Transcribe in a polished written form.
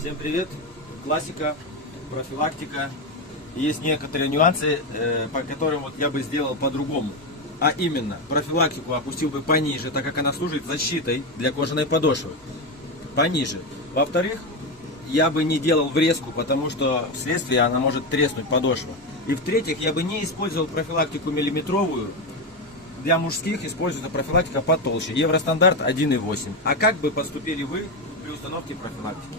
Всем привет! Классика, профилактика. Есть некоторые нюансы, по которым вот я бы сделал по-другому. А именно, профилактику опустил бы пониже, так как она служит защитой для кожаной подошвы. Пониже. Во-вторых, я бы не делал врезку, потому что вследствие она может треснуть подошва. И в-третьих, я бы не использовал профилактику миллиметровую. Для мужских используется профилактика потолще. Евростандарт 1,8. А как бы поступили вы при установке профилактики?